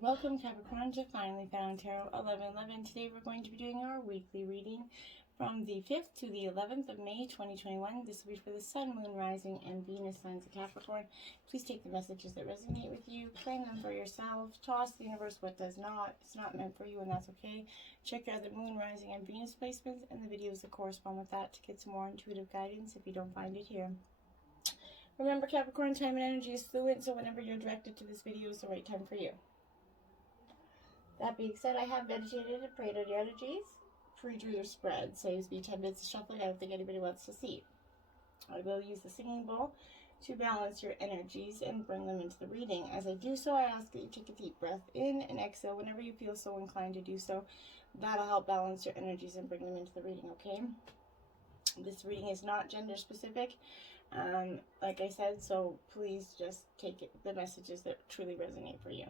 Welcome Capricorn to Finally Found Tarot 1111. Today we're going to be doing our weekly reading from the 5th to the 11th of May 2021. This will be for the Sun, Moon, Rising, and Venus signs of Capricorn. Please take the messages that resonate with you, claim them for yourself, toss the universe what does not. It's not meant for you and that's okay. Check your other Moon, Rising, and Venus placements and the videos that correspond with that to get some more intuitive guidance if you don't find it here. Remember Capricorn, time and energy is fluid, so whenever you're directed to this video is the right time for you. That being said, I have meditated and prayed on your energies. Pre-drew your spread. Saves me 10 minutes of shuffling. I don't think anybody wants to see. I will use the singing bowl to balance your energies and bring them into the reading. As I do so, I ask that you take a deep breath in and exhale whenever you feel so inclined to do so. That'll help balance your energies and bring them into the reading, okay? This reading is not gender specific, like I said, so please just take the messages that truly resonate for you.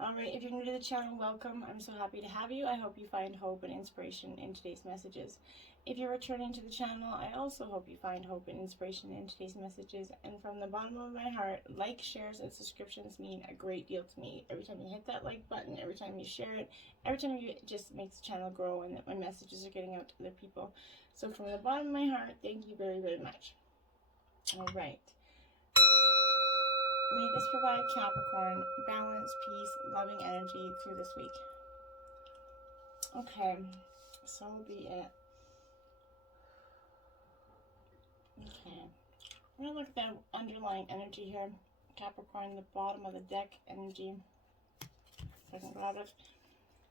Alright, if you're new to the channel, welcome. I'm so happy to have you. I hope you find hope and inspiration in today's messages. If you're returning to the channel, I also hope you find hope and inspiration in today's messages. And from the bottom of my heart, likes, shares, and subscriptions mean a great deal to me. Every time you hit that like button, every time you share it, every time it just makes the channel grow and that my messages are getting out to other people. So from the bottom of my heart, thank you very, very much. Alright. May this provide Capricorn balance, peace, loving energy through this week. Okay, so be it. Okay, we're going to look at the underlying energy here. Capricorn, the bottom of the deck energy. If I can grab it.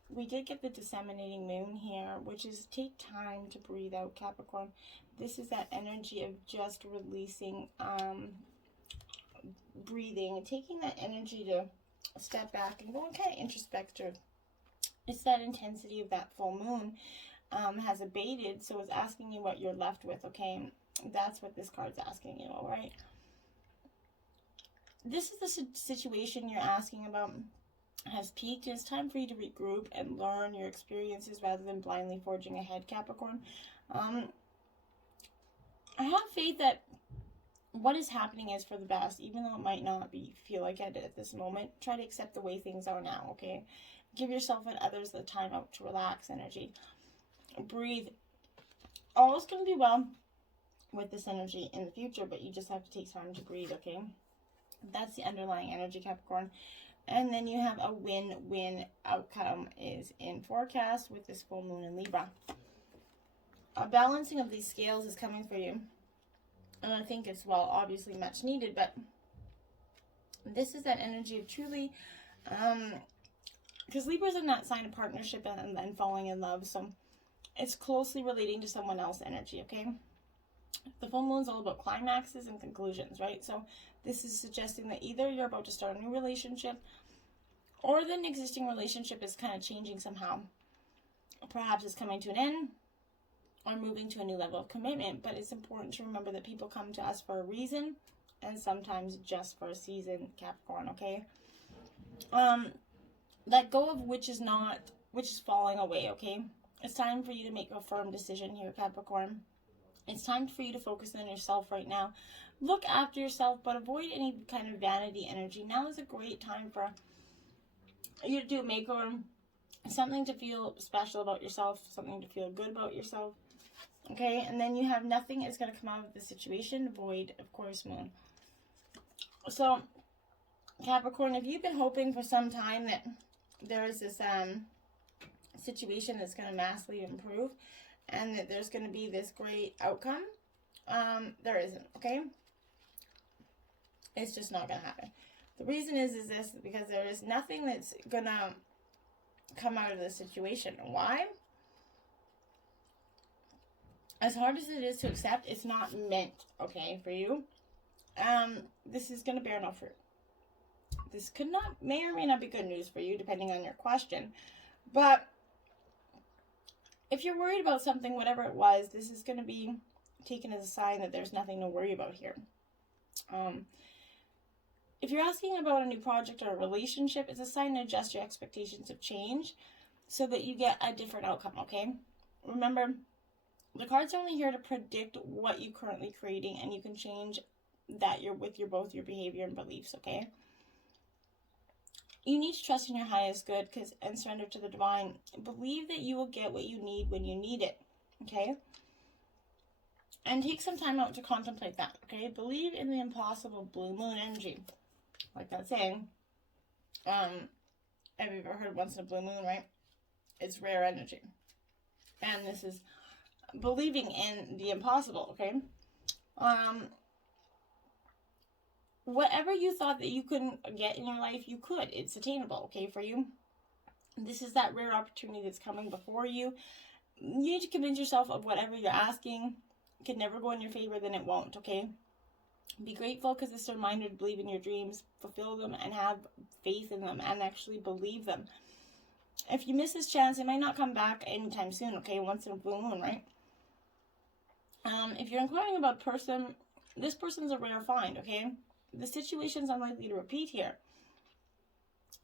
We did get the disseminating moon here, which is take time to breathe out, Capricorn. This is that energy of just releasing, breathing and taking that energy to step back and go and kind of introspective. It's that intensity of that full moon has abated, so it's asking you what you're left with, okay? That's what this card's asking you, all right? This is the situation you're asking about has peaked. It's time for you to regroup and learn your experiences rather than blindly forging ahead, Capricorn. I have faith that what is happening is for the best, even though it might not feel like it at this moment. Try to accept the way things are now, okay? Give yourself and others the time out to relax energy. Breathe. All is going to be well with this energy in the future, but you just have to take time to breathe, okay? That's the underlying energy, Capricorn. And then you have a win-win outcome is in forecast with this full moon in Libra. A balancing of these scales is coming for you. And I think it's, well, obviously much needed, but this is that energy of truly, because Libra's in that sign of partnership and falling in love, so it's closely relating to someone else's energy, okay? The full moon's all about climaxes and conclusions, right? So this is suggesting that either you're about to start a new relationship or the existing relationship is kind of changing somehow. Perhaps it's coming to an end, or moving to a new level of commitment, but it's important to remember that people come to us for a reason and sometimes just for a season, Capricorn, okay? Let go of which is falling away, okay? It's time for you to make a firm decision here, Capricorn. It's time for you to focus on yourself right now. Look after yourself, but avoid any kind of vanity energy. Now is a great time for you to do a makeover, something to feel special about yourself, something to feel good about yourself. Okay, and then you have nothing is going to come out of the situation. Void, of course, moon. So, Capricorn, if you've been hoping for some time that there is this situation that's going to massively improve and that there's going to be this great outcome, there isn't, okay? It's just not going to happen. The reason is this, because there is nothing that's going to come out of this situation. Why? As hard as it is to accept, it's not meant, okay, for you. This is going to bear no fruit. This may or may not be good news for you, depending on your question. But if you're worried about something, whatever it was, this is going to be taken as a sign that there's nothing to worry about here. If you're asking about a new project or a relationship, it's a sign to adjust your expectations of change so that you get a different outcome, okay? Remember, the cards are only here to predict what you're currently creating, and you can change that both your behavior and beliefs, okay? you need to trust in your highest good and surrender to the divine. Believe that you will get what you need when you need it, okay? And take some time out to contemplate that, okay? Believe in the impossible blue moon energy. Like that saying, have you ever heard once in a blue moon, right? It's rare energy. And this is believing in the impossible, okay? Whatever you thought that you couldn't get in your life, you could. It's attainable, okay, for you. This is that rare opportunity that's coming before you. You need to convince yourself of whatever you're asking can never go in your favor, then it won't, okay? Be grateful, because it's a reminder to believe in your dreams, fulfill them, and have faith in them, and actually believe them. If you miss this chance, it might not come back anytime soon, okay? Once in a blue moon, right? If you're inquiring about a person, this person's a rare find, okay? The situation's unlikely to repeat here.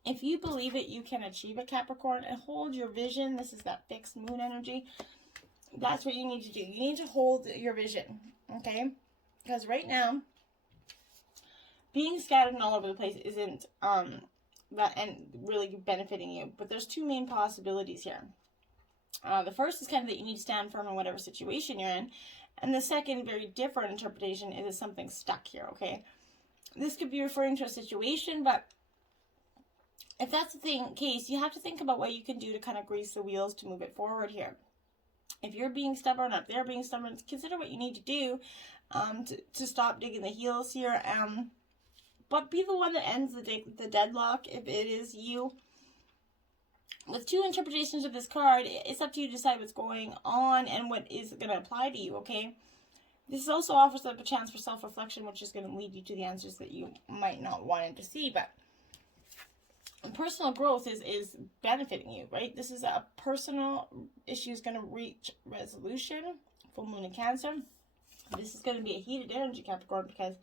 If you believe it, you can achieve it, Capricorn, and hold your vision. This is that fixed moon energy. That's what you need to do. You need to hold your vision, okay? Because right now, being scattered all over the place isn't and really benefiting you. But there's two main possibilities here. The first is kind of that you need to stand firm in whatever situation you're in. And the second, very different interpretation, is something stuck here, okay? This could be referring to a situation, but if that's the case, you have to think about what you can do to kind of grease the wheels to move it forward here. If you're being stubborn, or if they're being stubborn, consider what you need to do to stop digging the heels here. But be the one that ends the deadlock if it is you. With two interpretations of this card, it's up to you to decide what's going on and what is going to apply to you, okay? This also offers up a chance for self-reflection, which is going to lead you to the answers that you might not want to see. But personal growth is benefiting you, right? This is a personal issue is going to reach resolution. Full moon in Cancer. This is going to be a heated energy, Capricorn, because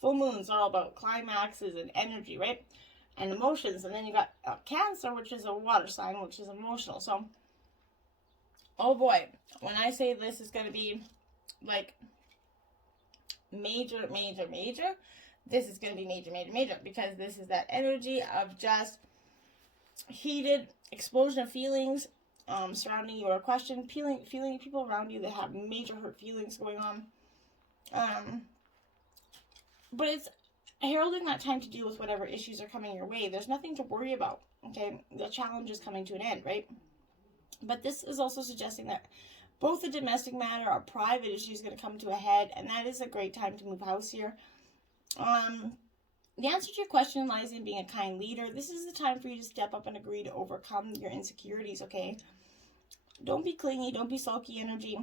full moons are all about climaxes and energy, right? And emotions. And then you got Cancer, which is a water sign, which is emotional. So, oh boy, when I say this is going to be like major, this is going to be major, because this is that energy of just heated explosion of feelings surrounding you, or a question, feeling people around you that have major hurt feelings going on. But it's heralding that time to deal with whatever issues are coming your way. There's nothing to worry about, okay? The challenge is coming to an end, right? But this is also suggesting that both the domestic matter or private issue is going to come to a head, and that is a great time to move house here. The answer to your question lies in being a kind leader. This is the time for you to step up and agree to overcome your insecurities, okay? Don't be clingy, don't be sulky energy.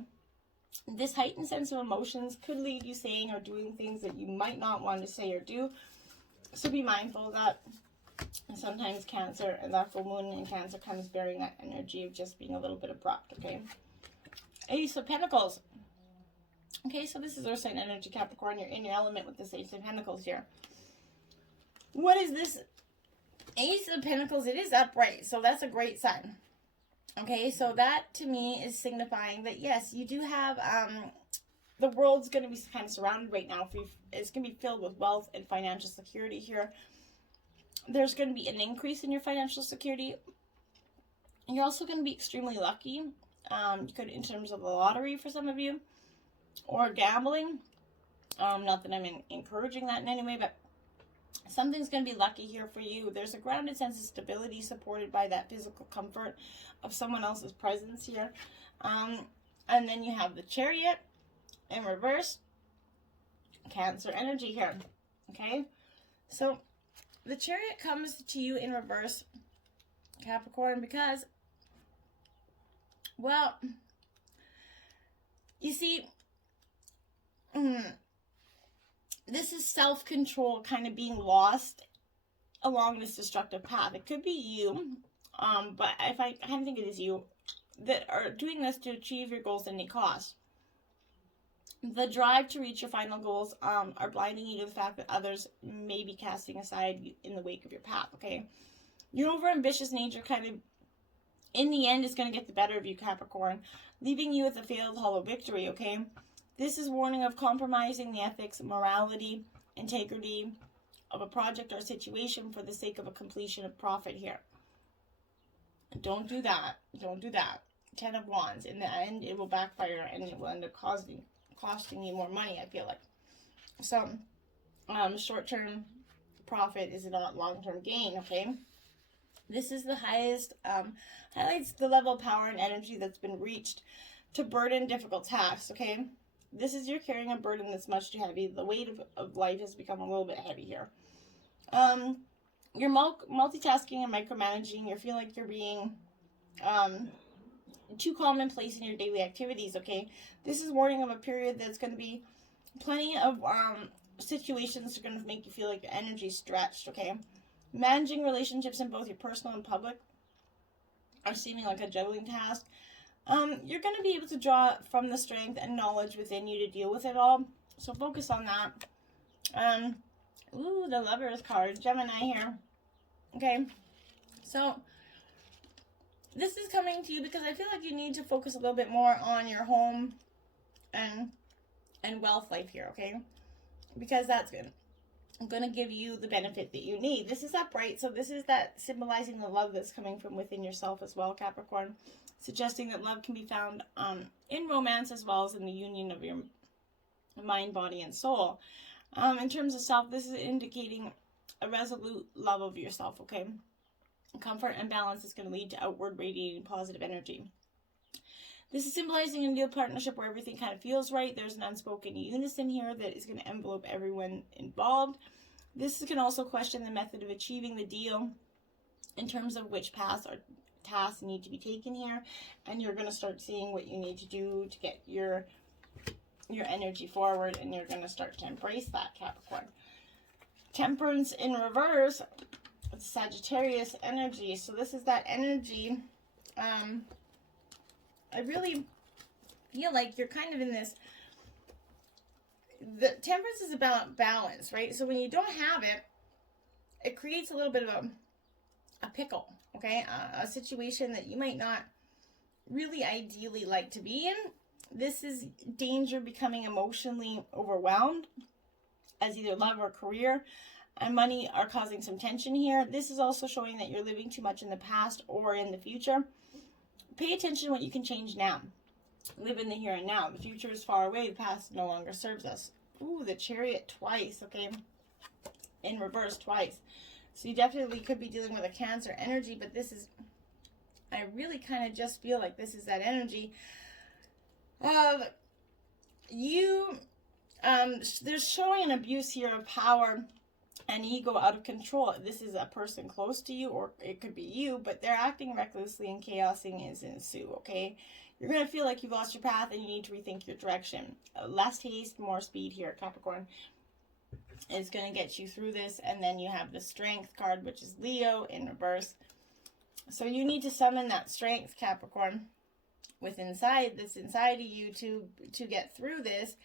This heightened sense of emotions could lead you saying or doing things that you might not want to say or do. So be mindful of that. And sometimes Cancer, and that full moon in Cancer comes bearing that energy of just being a little bit abrupt, okay? Ace of Pentacles. Okay, so this is Earth sign energy, Capricorn. You're in your element with this Ace of Pentacles here. What is this? Ace of Pentacles, it is upright, so that's a great sign. Okay, so that to me is signifying that yes, you do have, the world's going to be kind of surrounded right now. It's going to be filled with wealth and financial security here. There's going to be an increase in your financial security. You're also going to be extremely lucky. You could, in terms of the lottery for some of you, or gambling. Not that I'm encouraging that in any way, but something's going to be lucky here for you. There's a grounded sense of stability supported by that physical comfort of someone else's presence here. And then you have the Chariot in reverse. Cancer energy here. Okay? So, the Chariot comes to you in reverse, Capricorn, because, well, you see, this is self-control kind of being lost along this destructive path. It could be you, but if I kind of think it is you that are doing this to achieve your goals at any cost. The drive to reach your final goals are blinding you to the fact that others may be casting aside in the wake of your path, okay? Your overambitious nature kind of, in the end, is going to get the better of you, Capricorn, leaving you with a failed hollow victory, okay? This is warning of compromising the ethics, morality, integrity, of a project or situation for the sake of a completion of profit here. Don't do that. Don't do that. 10 of Wands. In the end, it will backfire and it will end up costing you more money, I feel like. So, short-term profit is not long-term gain, okay? This is the highest, highlights the level of power and energy that's been reached to burden difficult tasks, okay? This is you're carrying a burden that's much too heavy. The weight of life has become a little bit heavy here. You're multitasking and micromanaging. You feel like you're being too commonplace in your daily activities, okay? This is warning of a period that's going to be plenty of situations are going to make you feel like your energy is stretched, okay? Managing relationships in both your personal and public are seeming like a juggling task. You're going to be able to draw from the strength and knowledge within you to deal with it all. So focus on that. Ooh, the Lovers card. Gemini here. Okay. So, this is coming to you because I feel like you need to focus a little bit more on your home and wealth life here, okay? Because that's going to give you the benefit that you need. This is upright, so this is that symbolizing the love that's coming from within yourself as well, Capricorn. Suggesting that love can be found in romance as well as in the union of your mind, body, and soul. In terms of self, this is indicating a resolute love of yourself, okay? Comfort and balance is going to lead to outward radiating positive energy. This is symbolizing a new partnership where everything kind of feels right. There's an unspoken unison here that is going to envelope everyone involved. This can also question the method of achieving the deal in terms of which tasks need to be taken here. And you're going to start seeing what you need to do to get your energy forward, and you're going to start to embrace that, Capricorn. Temperance in reverse, Sagittarius energy. So this is that energy. I really feel like you're kind of in this. The temperance is about balance, right? So when you don't have it, it creates a little bit of a pickle, okay? A situation that you might not really ideally like to be in. This is danger becoming emotionally overwhelmed as either love or career and money are causing some tension here. This is also showing that you're living too much in the past or in the future. Pay attention to what you can change now. Live in the here and now. The future is far away. The past no longer serves us. Ooh, the Chariot twice, okay? In reverse twice. So you definitely could be dealing with a Cancer energy, but this is, I really kind of just feel like this is that energy of you, there's showing an abuse here of power and ego out of control. This is a person close to you, or it could be you, but they're acting recklessly and chaosing is ensue, okay? You're going to feel like you've lost your path and you need to rethink your direction. Less haste, more speed here, Capricorn. Is going to get you through this. And then you have the Strength card, which is Leo in reverse. So you need to summon that strength, Capricorn, inside of you to get through this.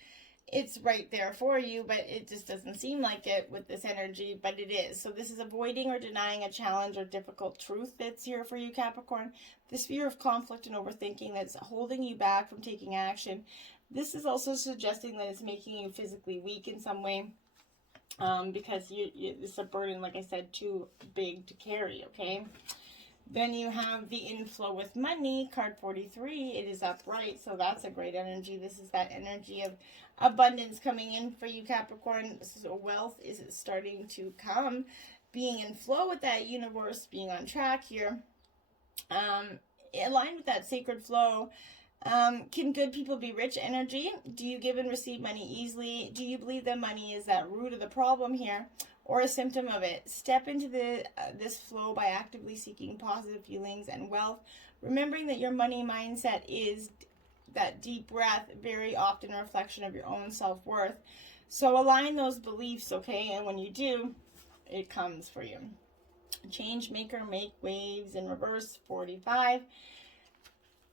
It's right there for you, but it just doesn't seem like it with this energy, but it is. So this is avoiding or denying a challenge or difficult truth that's here for you, Capricorn. This fear of conflict and overthinking that's holding you back from taking action. This is also suggesting that it's making you physically weak in some way, because it's a burden, like I said, too big to carry, okay? Then you have the inflow with money, card 43. It is upright, so that's a great energy. This is that energy of abundance coming in for you, Capricorn. So wealth is starting to come, being in flow with that universe, being on track here. Aligned with that sacred flow. Can good people be rich energy? Do you give and receive money easily? Do you believe that money is that root of the problem here, or a symptom of it? Step into this flow by actively seeking positive feelings and wealth, remembering that your money mindset is that deep breath, very often a reflection of your own self-worth. So align those beliefs, okay? And when you do, it comes for you. Change maker, make waves in reverse, 45.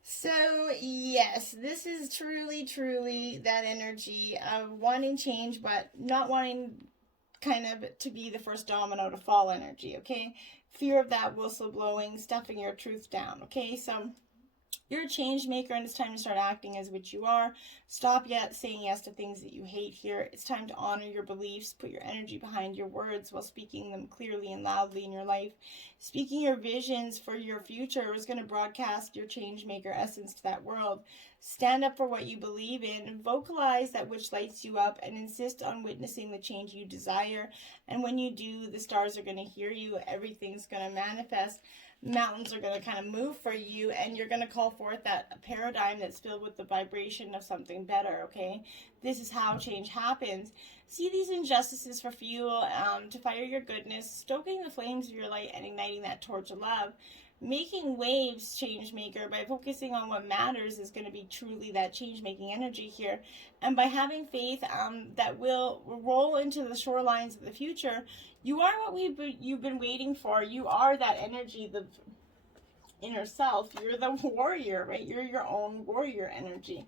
So, yes, this is truly, truly that energy of wanting change, but not wanting kind of to be the first domino to fall energy, okay? Fear of that whistleblowing, stuffing your truth down, okay? So, You're a change maker, and it's time to start acting as which you are. Stop saying yes to things that you hate here. It's time to honor your beliefs. Put your energy behind your words while speaking them clearly and loudly in your life. Speaking your visions for your future is going to broadcast your change maker essence to that world. Stand up for what you believe in. Vocalize that which lights you up, and insist on witnessing the change you desire. And when you do, the stars are going to hear you. Everything's going to manifest. Mountains are going to kind of move for you, and you're going to call forth that paradigm that's filled with the vibration of something better, okay? This is how change happens. See these injustices for fuel to fire your goodness, stoking the flames of your light and igniting that torch of love. Making waves, change maker, by focusing on what matters is going to be truly that change-making energy here. And by having faith that will roll into the shorelines of the future, you are what you've been waiting for. You are that energy, the inner self. You're the warrior, right? You're your own warrior energy.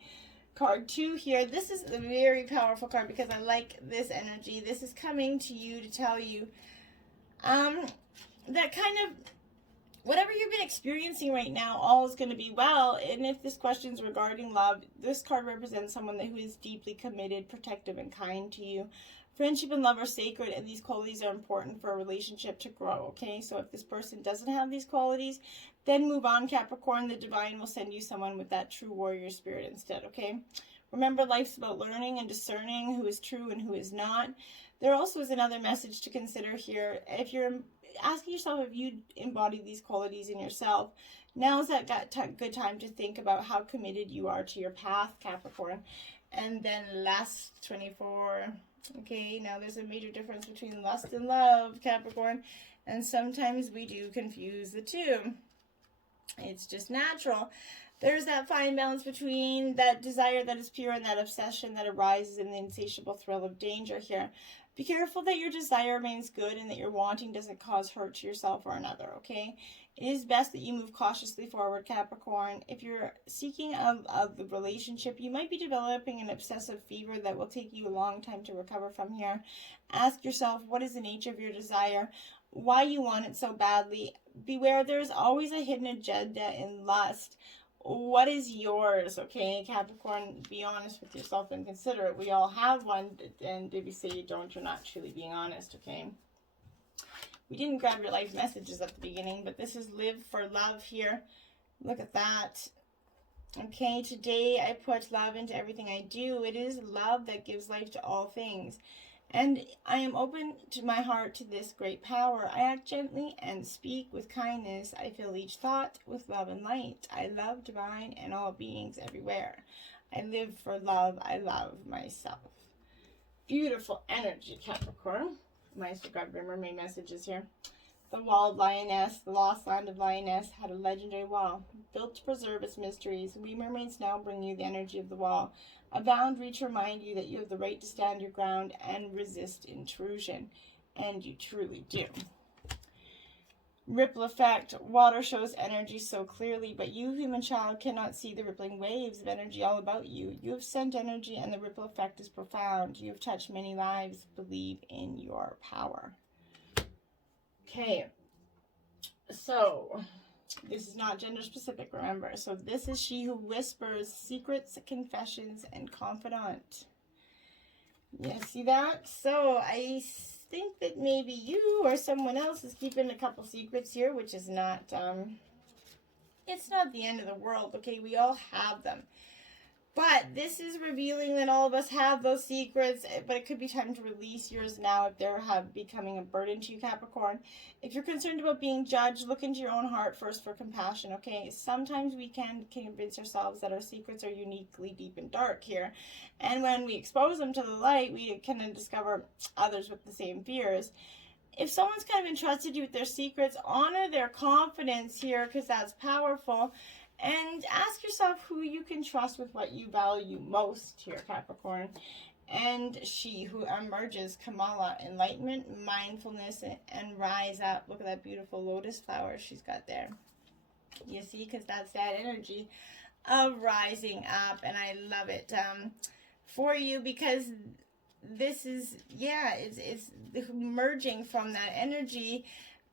Card 2 here. This is a very powerful card because I like this energy. This is coming to you to tell you that kind of whatever you've been experiencing right now, all is going to be well. And if this question is regarding love, this card represents someone who is deeply committed, protective, and kind to you. Friendship and love are sacred, and these qualities are important for a relationship to grow, okay? So if this person doesn't have these qualities, then move on, Capricorn. The divine will send you someone with that true warrior spirit instead, okay? Remember, life's about learning and discerning who is true and who is not. There also is another message to consider here. If you're asking yourself if you embody these qualities in yourself, now is that good time to think about how committed you are to your path, Capricorn. And then last 24, okay, now there's a major difference between lust and love, Capricorn, and sometimes we do confuse the two. It's just natural. There's that fine balance between that desire that is pure and that obsession that arises in the insatiable thrill of danger here. Be careful that your desire remains good and that your wanting doesn't cause hurt to yourself or another, okay? It is best that you move cautiously forward, Capricorn. If you're seeking the relationship, you might be developing an obsessive fever that will take you a long time to recover from here. Ask yourself, what is the nature of your desire? Why you want it so badly? Beware, there's always a hidden agenda in lust. What is yours, okay, Capricorn? Be honest with yourself and consider it. We all have one, and if you say you don't, you're not truly being honest, okay? We didn't grab your life messages at the beginning, but this is live for love here. Look at that. Okay, today I put love into everything I do. It is love that gives life to all things. And I am open to my heart to this great power. I act gently and speak with kindness. I fill each thought with love and light. I love divine and all beings everywhere. I live for love. I love myself. Beautiful energy, Capricorn. Maestro God Mermaid messages here. The walled lioness, the lost land of lioness, had a legendary wall built to preserve its mysteries. We mermaids now bring you the energy of the wall. A boundary to remind you that you have the right to stand your ground and resist intrusion. And you truly do. Ripple effect. Water shows energy so clearly, but you, human child, cannot see the rippling waves of energy all about you. You have sent energy, and the ripple effect is profound. You have touched many lives. Believe in your power. Okay. So, this is not gender specific, remember. So, this is she who whispers secrets, confessions, and confidant. Yeah, see that? So, I think that maybe you or someone else is keeping a couple secrets here, which is not, it's not the end of the world, okay? We all have them. But this is revealing that all of us have those secrets, but it could be time to release yours now if they're becoming a burden to you, Capricorn. If you're concerned about being judged, look into your own heart first for compassion, okay? Sometimes we can convince ourselves that our secrets are uniquely deep and dark here. And when we expose them to the light, we can discover others with the same fears. If someone's kind of entrusted you with their secrets, honor their confidence here because that's powerful. And ask yourself who you can trust with what you value most here, Capricorn. And she who emerges, Kamala, enlightenment, mindfulness, and rise up. Look at that beautiful lotus flower she's got there. You see, because that's that energy of rising up. And I love it for you because this is, yeah, it's merging from that energy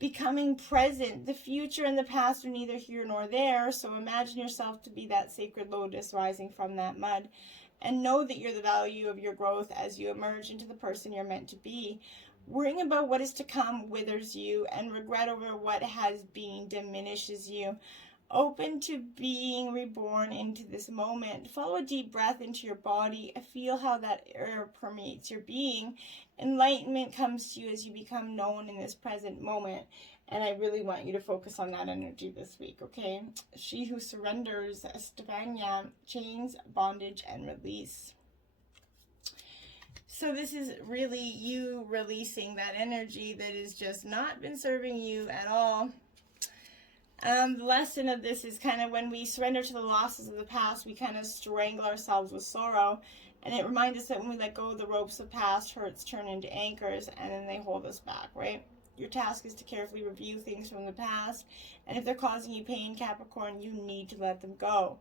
becoming present. The future and the past are neither here nor there, so imagine yourself to be that sacred lotus rising from that mud. And know that you're the value of your growth as you emerge into the person you're meant to be. Worrying about what is to come withers you, and regret over what has been diminishes you. Open to being reborn into this moment. Follow a deep breath into your body. Feel how that air permeates your being. Enlightenment comes to you as you become known in this present moment. And I really want you to focus on that energy this week, okay? She who surrenders, Stefania, chains, bondage, and release. So this is really you releasing that energy that has just not been serving you at all. The lesson of this is kind of when we surrender to the losses of the past, we kind of strangle ourselves with sorrow. And it reminds us that when we let go of the ropes of past hurts turn into anchors, and then they hold us back, right? Your task is to carefully review things from the past. And if they're causing you pain, Capricorn, you need to let them go.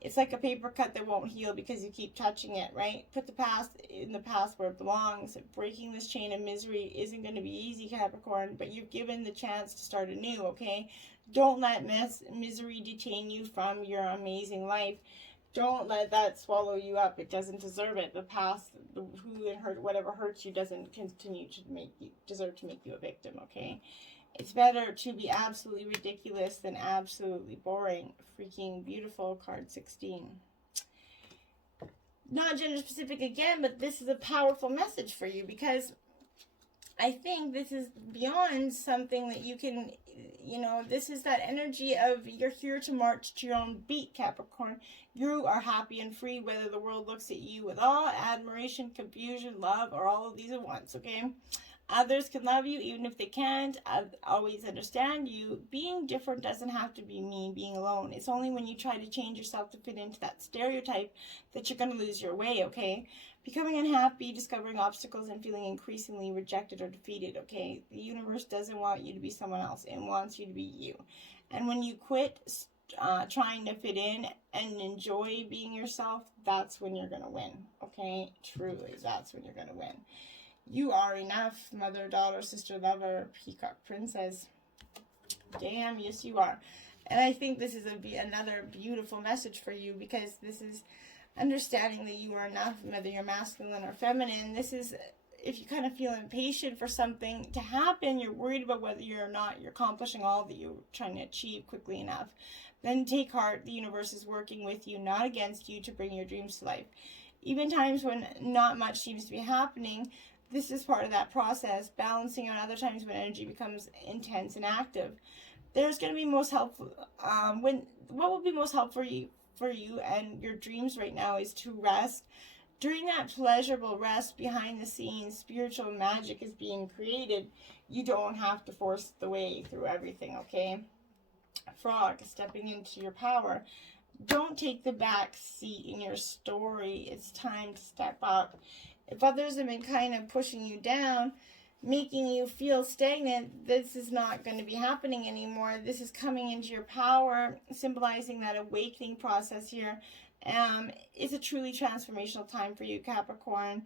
It's like a paper cut that won't heal because you keep touching it, right? Put the past in the past where it belongs. Breaking this chain of misery isn't going to be easy, Capricorn, but you're given the chance to start anew, okay? Don't let misery detain you from your amazing life. Don't let that swallow you up. It doesn't deserve it. The past, who and hurt, whatever hurts you doesn't continue to deserve to make you a victim, okay? It's better to be absolutely ridiculous than absolutely boring. Freaking beautiful, card 16. Not gender specific again, but this is a powerful message for you because I think this is beyond something that you can, this is that energy of you're here to march to your own beat, Capricorn. You are happy and free whether the world looks at you with awe, admiration, confusion, love, or all of these at once, okay? Others can love you even if they can't. I always understand you. Being different doesn't have to be mean being alone. It's only when you try to change yourself to fit into that stereotype that you're going to lose your way, okay? Becoming unhappy, discovering obstacles, and feeling increasingly rejected or defeated, okay? The universe doesn't want you to be someone else. It wants you to be you. And when you quit trying to fit in and enjoy being yourself, that's when you're going to win, okay? Truly, that's when you're going to win. You are enough, mother, daughter, sister, lover, peacock, princess. Damn, yes you are. And I think this is another beautiful message for you because this is understanding that you are enough, whether you're masculine or feminine. This is, if you kind of feel impatient for something to happen, you're worried about whether you're accomplishing all that you're trying to achieve quickly enough, then take heart. The universe is working with you, not against you, to bring your dreams to life. Even times when not much seems to be happening, this is part of that process, balancing out other times when energy becomes intense and active. There's going to be most helpful, what will be most helpful for you and your dreams right now is to rest. During that pleasurable rest, behind the scenes, spiritual magic is being created. You don't have to force the way through everything, okay? Frog, stepping into your power. Don't take the back seat in your story. It's time to step up. If others have been kind of pushing you down, making you feel stagnant, this is not going to be happening anymore. This is coming into your power, symbolizing that awakening process here. It's a truly transformational time for you, Capricorn.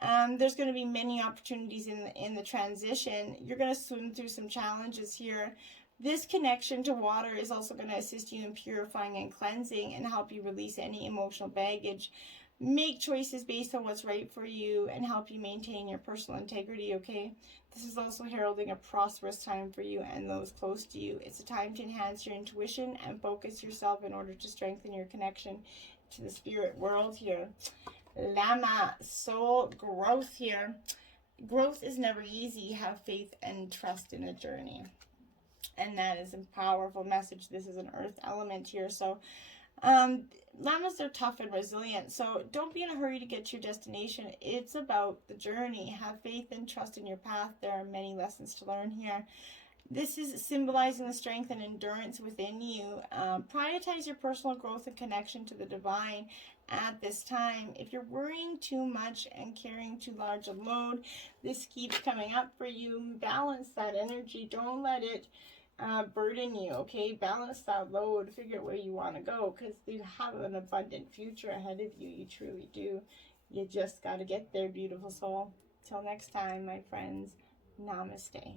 There's going to be many opportunities in the transition. You're going to swim through some challenges here. This connection to water is also going to assist you in purifying and cleansing and help you release any emotional baggage. Make choices based on what's right for you and help you maintain your personal integrity, okay? This is also heralding a prosperous time for you and those close to you. It's a time to enhance your intuition and focus yourself in order to strengthen your connection to the spirit world here. Llama, soul growth here. Growth is never easy. Have faith and trust in the journey. And that is a powerful message. This is an earth element here, so llamas are tough and resilient, so don't be in a hurry to get to your destination. It's about the journey. Have faith and trust in your path. There are many lessons to learn here. This is symbolizing the strength and endurance within you. Prioritize your personal growth and connection to the divine at this time. If you're worrying too much and carrying too large a load, this keeps coming up for you. Balance that energy. Don't let it burden you, okay? Balance that load. Figure out where you want to go because you have an abundant future ahead of you. You truly do. You just got to get there, beautiful soul. Till next time, my friends. Namaste.